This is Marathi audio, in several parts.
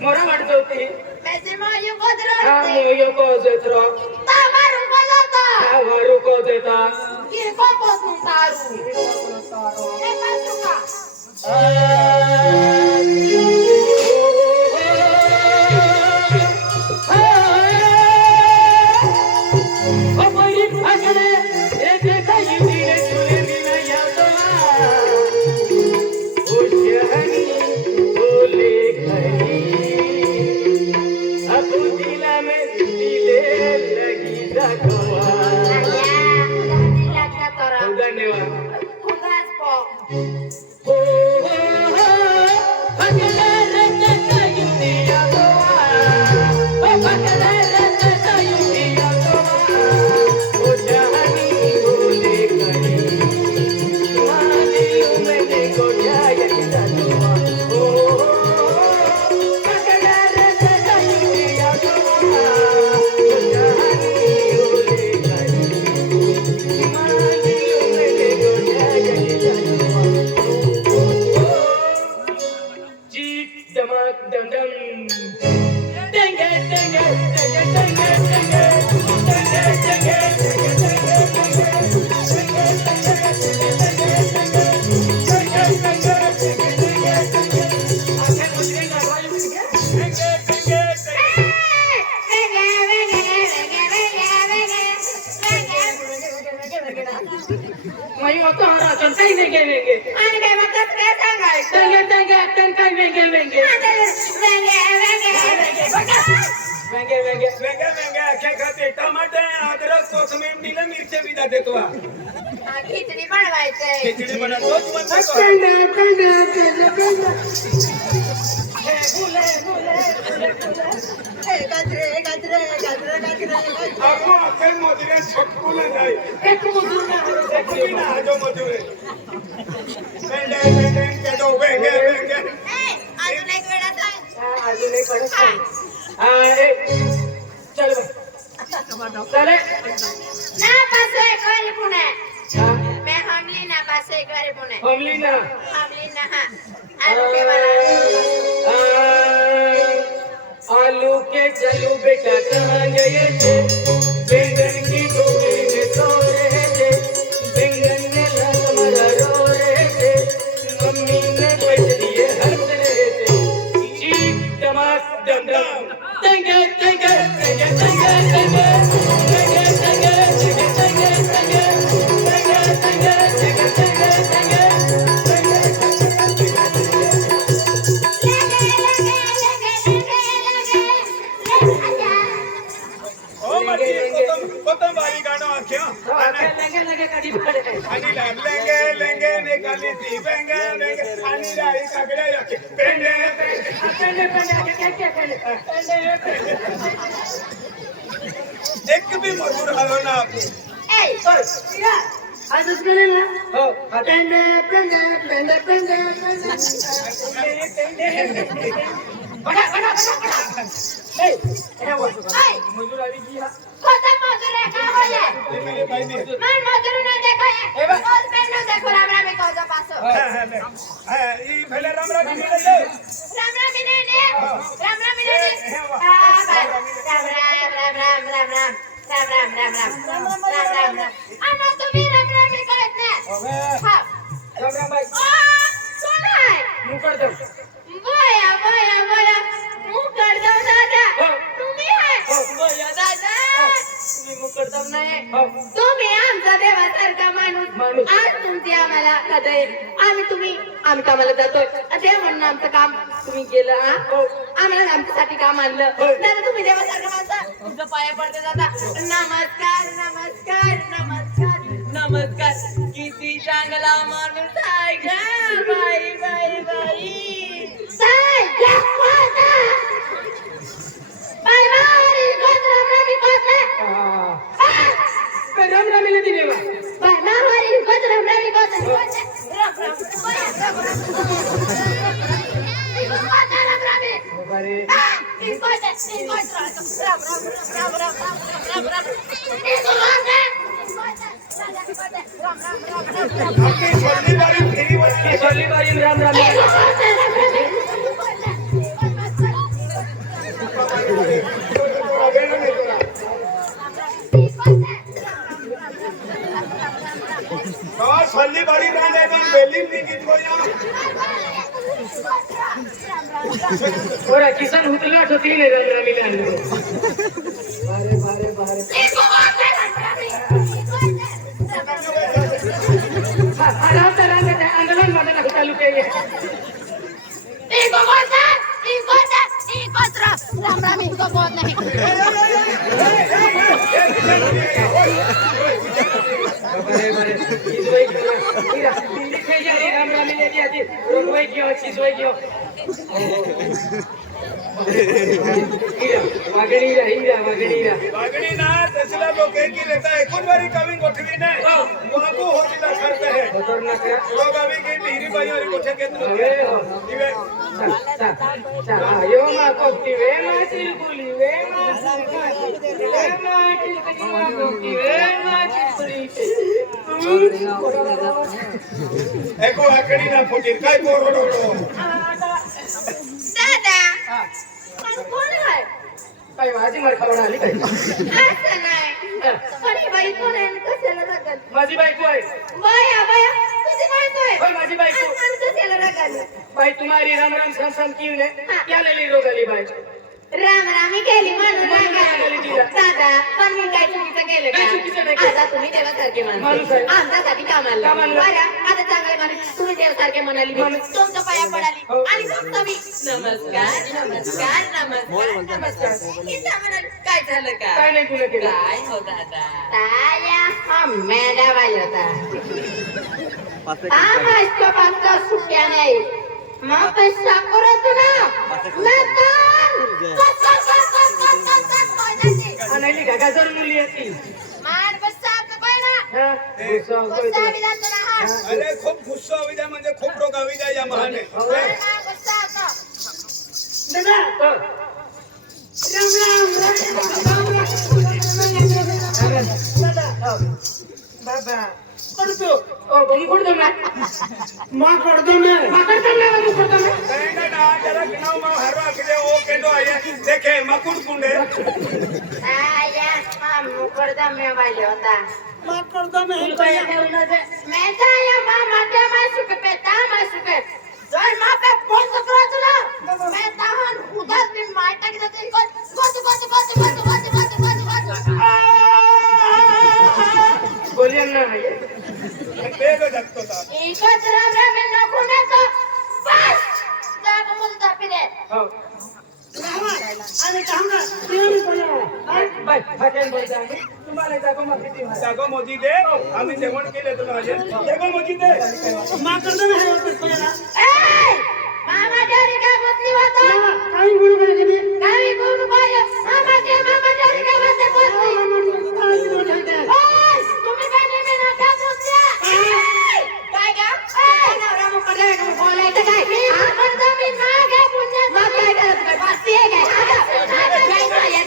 मोरा वाटते मोयो को जेत्रो तामारू को जाता तामारू को देता ये को पोसू तारू ए पासुका अपनी भागले एक कहीं दिले चुले बिना याद ओ शहनी बोले खरी अब दिला में दिले लगी दाखवा धन्यवाद टमाटर अद्रक कोथिंबीर दिलं मिरच्या बिदा देतो खिचडी बनवायचंय खिचडी बनवतो चले ना पासे करे पुणे मैं हमली ना पासे करे पुणे हमली ना हाँ आलू के वाला आलू के चलू बेटा कहाँ गए थे बैंगन की टोकरी में सो रहे थे बैंगन ने लग मरा रो रहे थे मम्मी ने बैठ दिए हंस रहे थे चीख टमाट डम डम तंगे तंगे तंगे तंगे तंगे एक भी मजूर आलो ना आज उसने ना हो पेंडे पेंडे पेंडे पेंडे बड़ा बड़ा बड़ा ए मजूर आवी की कोता मजूर है का होले मेरे भाई ने मन मजूर ने देखा है और पेंडे देखो राम राम को जा पासो हां ई भले राम राम मिले दे राम राम मिले ने राम राम मिले ने राम राम राम राम राम राम राम राम राम राम राम राम आना तुम्ही राम राम कहत ने हां राम राम भाई कोण आहे मुकर दो बोया बोया बोया मुकर दो दादा तुम्ही आहे बोया दादा तुम्ही मुकर दो नाही तुम्ही आमचा देवासारखा माणूस आज तुमची आम्हाला कदय आम्ही कामाला जातोय ते म्हणून आमचं काम तुम्ही केलं आम्हाला आमच्यासाठी काम आणलं दादा तुम्ही देवासारखा माणसा तुमच्या पाया पडते दादा नमस्कार नमस्कार नमस्कार नमस्कार किती चांगला माणूस आहे ग बाई बाई बाई राम राम मिले दिने बाय मारवारी कोत राम राम कोत अरे आपली सोडली बारी फेरीवर सोडली बारी राम राम सोडली बारी ब्रांड आहे पण वेली निघित होया ओरा किसन हुतला होती ने राम रामीला आणलो बारे बारे बारे राम राम आंदोलन मध्ये चालू केले राम राम इनको बहुत नहीं बारे बारे किसोई हीरा दिल्ली जा रे राम रामी लेके आती रोई क्यों किसोई क्यों हीरा वागणीरा वागणी ना तसला लोक की लेता है कुछ बारी कमी गोठवी नाही वागू होतीला खर्च है बतर ना करा लोग अभी की भीरी बाई और गोठे के अरे हो दिवे यो मा कोक्ती वे मा चिलकुली वे मा चिलकुली वे मा चिलकुली वे मा चिलकुली एको आकडी ना फुटीर काय कोरडो दादा पण कोण आहे काय माझी मार खावडा आली काय असं नाही पण ही बाई कोण आहे आणि कशाला रागात माझी बायको आहे बाया बाया तुझी बायको आहे होय माझी बायको आणि कशाला रागात बाई तुम्हारी राम राम साम साम क्यों ने क्या लेली रोगाली बाई राम रामी केली म्हणून म्हणून रागात. रागाली तिला. दादा पण मी काय चुकीचं केलं काय चुकीचं नाही केलं? आता तुम्ही देवासारखे माणूस आहे. आमच्यासाठी कामाला कामाला. बरं आता चांगले माणूस तुम्ही देवासारखे म्हणाली माणूस. तुमच्या पाया पडाली हो. आणि फक्त मी नमस्कार नमस्कार नमस्कार नमस्कार इथं म्हणाली काय झालं का काय नाही तुला केलं काय हो दादा ताया हा मेंढा बाई होता हा माझ्या पाचचा सुट्या नाही मग पैसा करतो ना आणायली का गाजर मुली येती मार बस्सा पहिला हा गुस्सा बस्सा होतोय बी जातो ना हा अरे खूप गुस्सा होई जाय म्हणजे खूप रोग होई जाय या महाने बस्सा दादा हो. दादा हो. बाबा करतो ओ बंग करतो ना मा करतो ना करेंगे ना जरा गिनाव मा हरवा के ओ केडो आया देखे मकुड़ कुंडे आया माम मुकरदा में वाले होता मा करतो ना हे काय मैं ताया मामा के मासुक पे तामासुक जर मा पे बोल सकरो तुला मैं ताहन उधर दिन माटा के देते गोत बोलिए ना भैया बेलो जगतो था एकच राम राम नको नको बस जाग मुलता पिरे हो आणि काम ना तुम्ही बोला बाय फाटेल बोलता आहे तुम्हाला जागो मग किती मारा जागो मोजी दे आम्ही जेवण केले तुला अजय जागो मोजी दे मा करतो ना हे वापस बोला ए मामा जारी का बदली होता काही बोलू नका तुम्ही काही कोण पाय मामा जारी का बदली तुम्ही काय नेहमी नका बोलता काय का नवरा मुकडे बोलायचं काय आपण जमीन मागे पुण्य मग काय करत काय पासी आहे काय चल जाऊया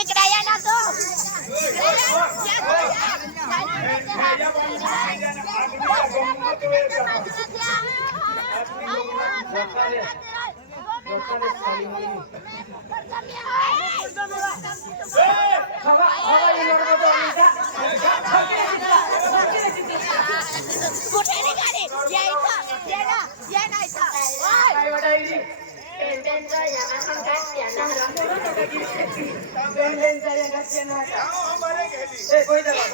इकडे या ना तो कुठे निघाली या नाही काय वाटायली पेंटेनचा याना काय बेंडेंचा या घातल्या ना हमारे गेली ए कोई दला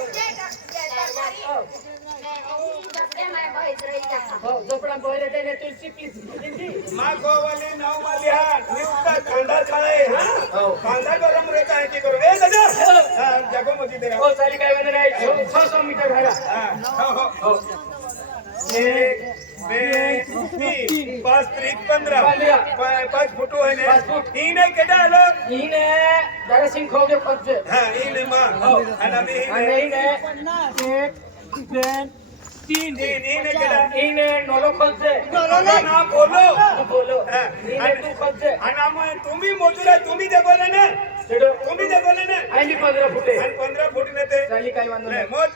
हो झोपडा बोले त्याने तुलसी प्लीज माँ को वाली नाव वाली हा निउता कांदा खाए हां कांदा गरम रहता है की करो ए दादा जागो मोजी दे हो चाली काय म्हणत आहे 600 मीटर भरा हां हो 1 2 3 5 3 15 5 फुट હોય ને પાસપોર્ટ. ઈ ને કેડા હાલો ઈને દરસિંહ ખોગે ખોજે હા ઈ ને માં અને અમે અને ઈ ને ઈ ને કેડા ઈને નોલો ખોજે ના બોલો બોલો હા. ઈને તું ખોજે અને આમાં તુમી મોજુરા તુમી દે બોલે ને ચડો તુમી દે બોલે ને આની 15 ફૂટે અને 15 ફૂટ ને તે ચાલી કાઈ વાંધો લે નહીં મોજ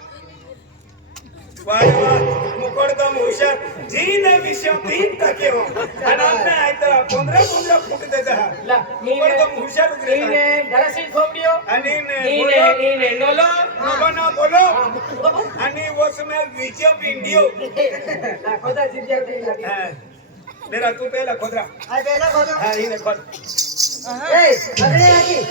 વાહ વાહ મુકડદમ હોશિયાર જીને વિષય 3 ટકે હો અને આપણે આ તો 15 ફૂટ દેતા લા મુકડદમ હોશિયાર ઉતરે ઈને દરસિંહ ખોગડિયો અને ને ઈને નોલો બોલો ના બોલો અને उसमें विजय वीडियो લા ખોદા જીત્યા દી લાગે हाँ मेरा तू पहला खोदरा આ પેલા બોલો हाँ इन्हें खोद એ અગડે આકી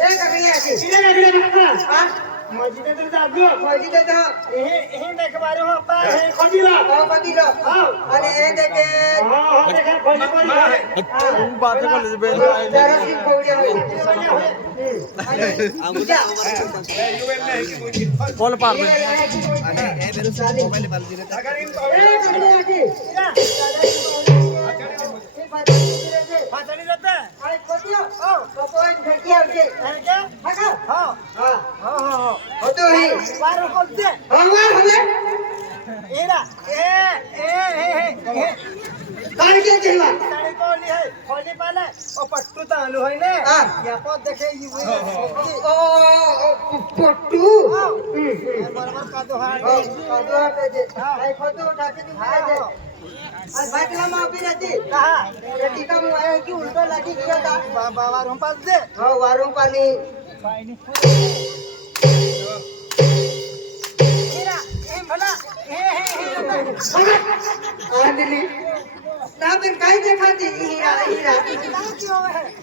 એ કગડી આકી ઈને લાગડે કાકા હા મસ્જિદે તો જાગો મસ્જિદ તો એ દેખવારો હો પા હે ખોદીલા હા પતિલો હા અને એ દેખે હા હા દેખે ખોદી माँ પડી है દરસિંહ ખોડિયા અને બીજા यूएन में है कि मुझे खोद बोल पार में अगर इन એ કગડી આકી પાછળી જતે આ ખોડિયો તો કોઈ જગ્યા આવશે હે કે હા હા હા હા હતો હી બારો ખોદજે હવે એરા એ કાઈ કે જેવા તારી કોલી હે ખોલી પાલે ઓ પટ્ટુ તાલુ હોય ને હા. યા પો દેખે ઈ હોય ઓ પોટુ બરાબર કાદો હાડ કાદવા પેજે કાઈ ખોટો ઠાકી દી હા છે આ બાટલામાં આપી નથી હા એ ટીકા મુ આયો કે ઉલટો લાગી ગયો તા બાબા વારું પાસ દે હા વારું પાણી એરા એ ભલા હે આંધલી ના બેન કાઈ દેખાતી હીરા હીરા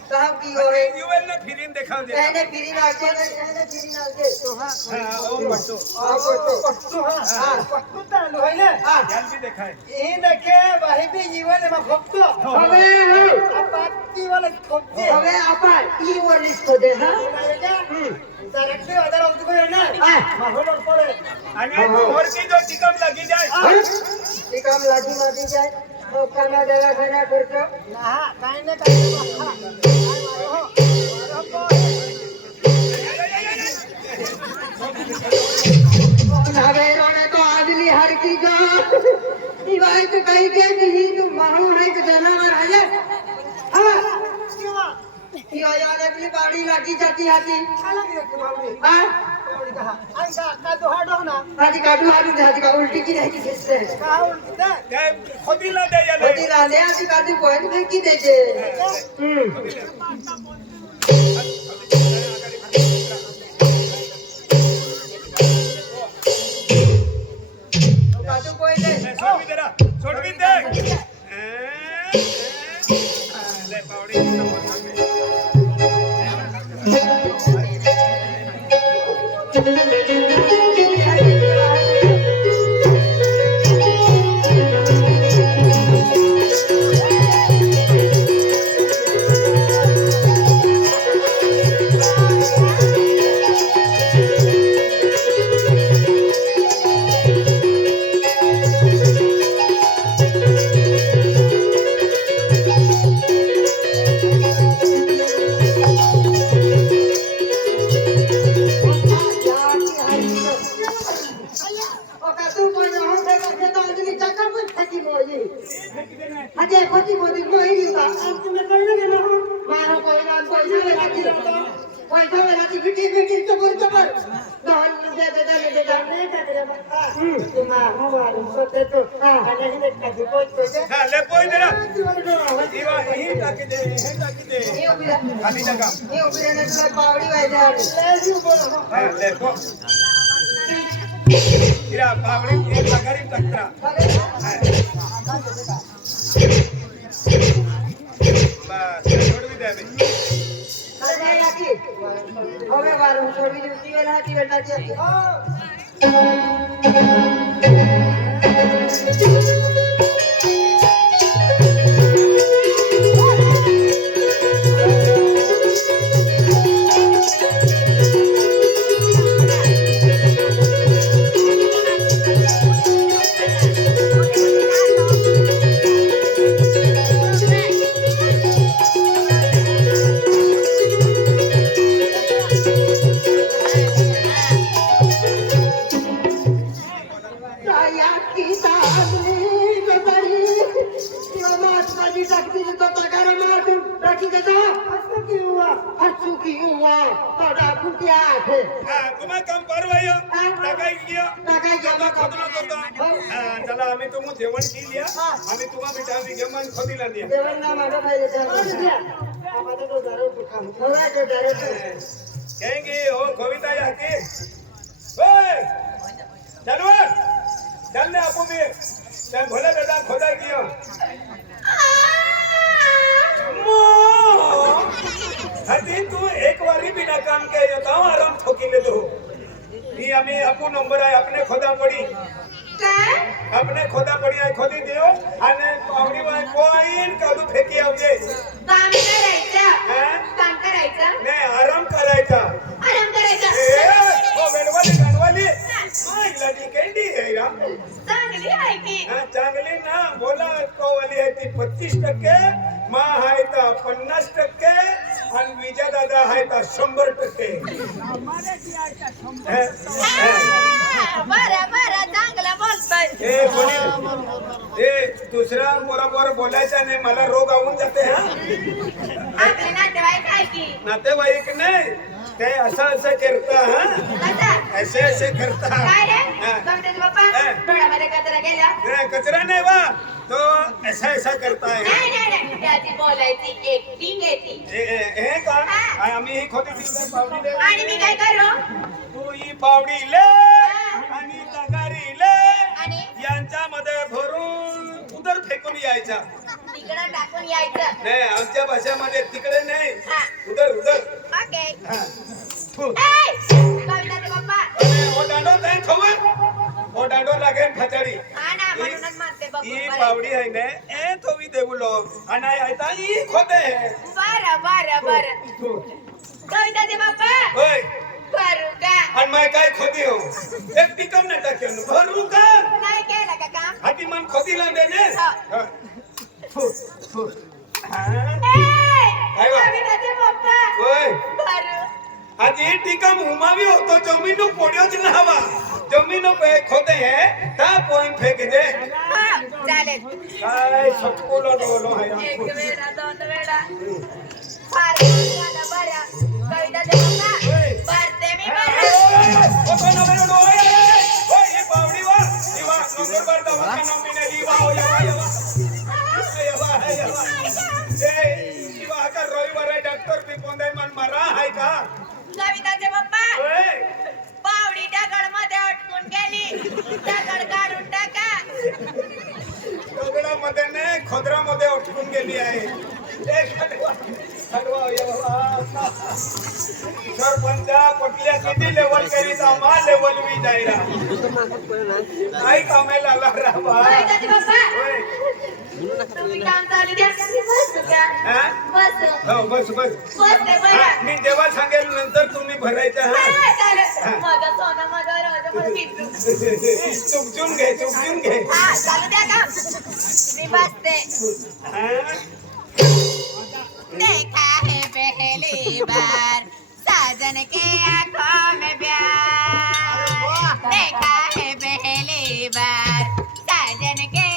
સાહબ की होए यूएन ने फिल्म दिखा दे એને ફીરી નાખે એને ફીરી નાખે તો હા हाँ ओ पट्टो આ પોટુ પટ્ટુ હા પટ્ટુ તાલુ હોય ને હા ध्यान भी दिखाए એ દેખે વાહી બી જીવન એમાં ખોપતો હવે આ પાટી વાલે ખોપજે હવે આપા ઈ ઓલી ખોદે હા ડાયરેક્ટલી વધારે આવતું કોઈ ને હા માહોલ પડે અને और की जो टिकम लगी जाए એ કામ લાગી માગી જાય તો ખાના દવાખાના ખર્ચો ના કાઈ ને કાઈ વારો હવે રોણે તો આદલી હરકી જો ઈ વાત કઈ કે ઈ તું મારું હે કે જનાવર હે હા ઈ આયા એકલી બાડી લાગી જતી હતી હા હાજી કાઢું હાજી હાજી કા ઉલટી की नहीं खींचते क्या खुद ही ला दे या होती लाले हाजी काढू कोई नहीं की देजे काढू कोई नहीं छोड़ भी तेरा छोड़ भी दे ले पावड़ी की नंबर में આજે ખોટી ખોટી કોઈ નહીં બા આમ તમે કહી દે ને મારો કોઈ ના પૈસા વેલાતી પૈસા વેલાતી બીટી બીટી ચબર ચબર દહન દે દે દે દે દે દે દે માં હું મારું સોતે તો અને એને કાજુ કોઈ કોઈ દે हाँ ले कोई तेरा दीवा यही ताकि दे यही ताकि दे એ ઉભી खाली जगह એ ઉભી ને તો પાવડી વાઈ જાય લે શું બોલો हाँ ले को तेरा पावड़ी एक लगारी टकरा बस छोड़ भी दे अभी અરે લાગી હવે વારું છોડી દીધી વેલા હતી વેલા છે तो हंसू की हुआ थोड़ा फुटिया थे तुम्हा काम परवाय टाकाय गया खोदलो करतो चला आम्ही तुम्ही जेवण केली आम्ही तुम्हा बिटा जेवण खोदीला दिया जेवण ना माझा पाहिजे आम्हाला तो दारू काम होला तो दारू कहेंगे ओ कविता याके ओए जानवर चल ले आपू भी चल भले दादा खोदा किया हती तू एक बारी बिना काम के येतो आराम ठोकीले दो ही आम्ही आपू नंबर आहे अपने खोदा पडी काय अपने खोदा पडी आहे खोदी देव आणि पावडी वाय कोईन काढू फेकी आवजे काम करायचं काम करायचं नाही आराम करायचा आराम करायचा ओ गणवाली माईला दी कॅन्डी आहे रा चांगली आहे की चांगली ना बोला कोवाली आहे ती 25% मा आहे तर 50% आणि विजय दादा आहे तर 100% बरं चांगलं बोलतोय ए बोली ए दुसरा बरोबर बोलायचा नाही मला रोग आवून जाते हा आपले नातेवाईक आहे की नातेवाईक नाही ते असं करता हा कसं ऐसे करता काय रे कवितेचे पप्पा डोळ्यामध्ये कचरा गेला नहीं कचरा नहीं बा तो ऐसा करता है नाही त्याची बोलायची ऍक्टिंग येते हे का आम्ही ही खोटी दिसते पावडी ले आणि मी काय करू तू ही पावडी ले आणि तगारी ले आणि यांच्यामध्ये भरून उदर फेकून यायचा तिकडं टाकून यायचं नाही आमच्या भाषेमध्ये तिकडे नाही हा उदर ओके हा थू. कविताचे पप्पा अरे ओ दांडो नाही खबर ओ दांडो लागेल खचडी हा ना म्हणूनच मारते बघ ई पावडी आहे ना ए तो भी देवलो आणि आता ई खोदे बरं तू कविताचे पप्पा होय करू का आणि मैं काय खोदी हो एक टिकम नाही टाकेल भरू का नाही केलं का काम हाती मन खोदी लांडे ने हो. काय वा? कविताचे पप्पा होय करू आज ही टिकम उमावी होतो जमीन पोड्योच ना हवा जमीन पे खोदे है ता पॉइंट फेक दे हा, चालेल काय सटकोलो डोलो है एक वेळा दोन वेळा फार झालं बरं कविताचे पप्पा होय. भरते मी बरं डॉक्टर पिपोंदे मन मरा है का कविताचे पप्पा पावडी दगड मध्ये अटकून गेली दगड काढून टाका दगडामध्ये नाही खोदरामध्ये अटकून गेली आहे सरपंचा पटल्या किती लेवल करीत मा लेवल बी जायला काय कामाला आला राहा कविताचे पप्पा तुम्ही काम चालू द्या बसू का बस हो बस बस बसते बरं मी जेव्हा सांगेल नंतर तुम्ही भरायचं हा चालेल माझं सोनं माझं रोज मला किती चुकचून घे हा चालू द्या का मी बसते देखा है पहली बार साजन के आंखों में प्यार देखा है पहली बार साजन के